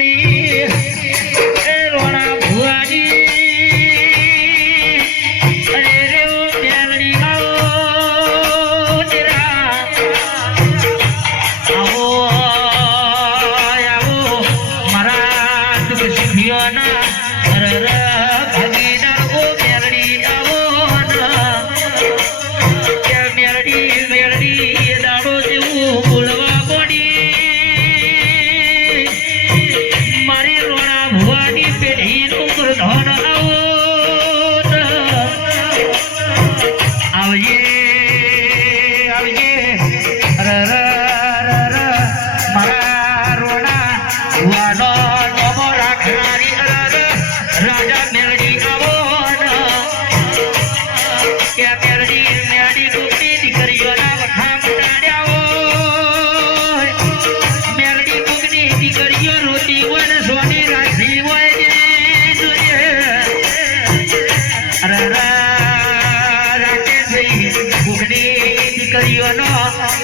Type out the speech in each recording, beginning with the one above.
મારી yeah. દીકરીઓનો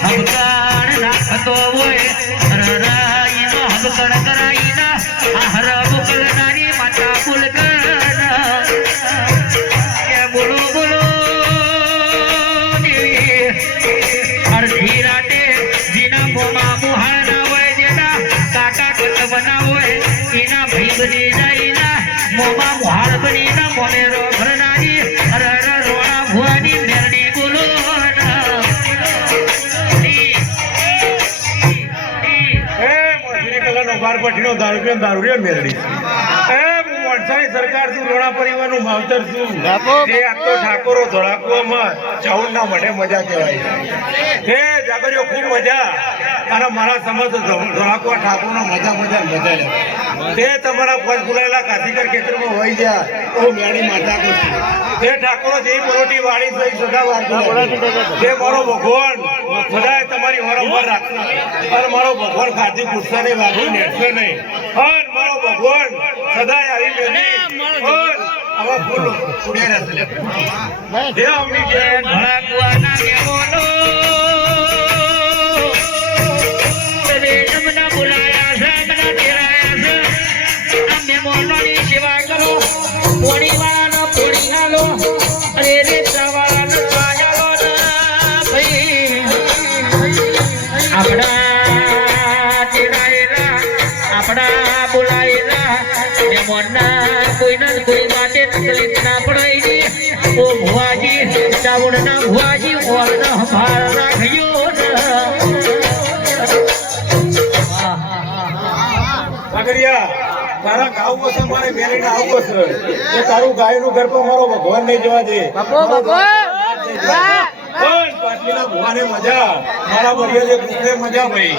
હબકાણ નાખતો હોય. એનો હબકણ કરાવીના આ હર મોકલનારી માતા ફૂલકણ. કે બોલો બોલો અડધી રાતે જીના મોમાં મુહાળ ના હોય જેના કાકા કટવના હોય, એના ભાઈ બની જાયના મોમાં મુહાળ બની ના મોને રો કલરનો બાર પઠીનો દારૂ પીને દારૂ રે મેરડી એ હું સરકાર છું રોણા પરિવારનું માવતર છું. જે આ ઠાકોરો ધોળાકુવામાં ચાઉંડના માટે મજા કહેવાય. હે જાગરીઓ ખૂબ મજા. અને મારા સમજ ધોળાકુવા ઠાકોરનો મજા મજા મજા તે તમારા પદ ફુલાયેલા કાથીકર ખેતરમાં વહી ગયા તો મેળી માતા કરશું તે ઠાકોરો જે પરોટી વાળી થઈ સદા વાળતી તે મારો ભગવાન સદાય તમારી વારંવાર રાખશે અને મારો ભગવાન ખાધી ગુસ્સા ને વાગી નેટશે નહીં. અને મારો ભગવાન સદાય આવી અને આવા ફૂલ ઉડ્યા રહેશે હે અમની જય ધોળાકુવાના મેમોનો મેમોનના કોઈ ના કોઈ માટે તકલીફ ના પડાય ઓ ભુવાજી ચાવડના ભુવાજી ઓરનો સંભાળ રાખ્યો સાગરિયા તારા ગાવું હશે મારે આવું હશે. તારું ગાયનું ઘર પર મારો ભગવાન નહીં જવા દે. મારો ભગવાન પાટલીના ભુવાને મજા. મારા મર્યાદે કૃષ્ણે મજા ભાઈ.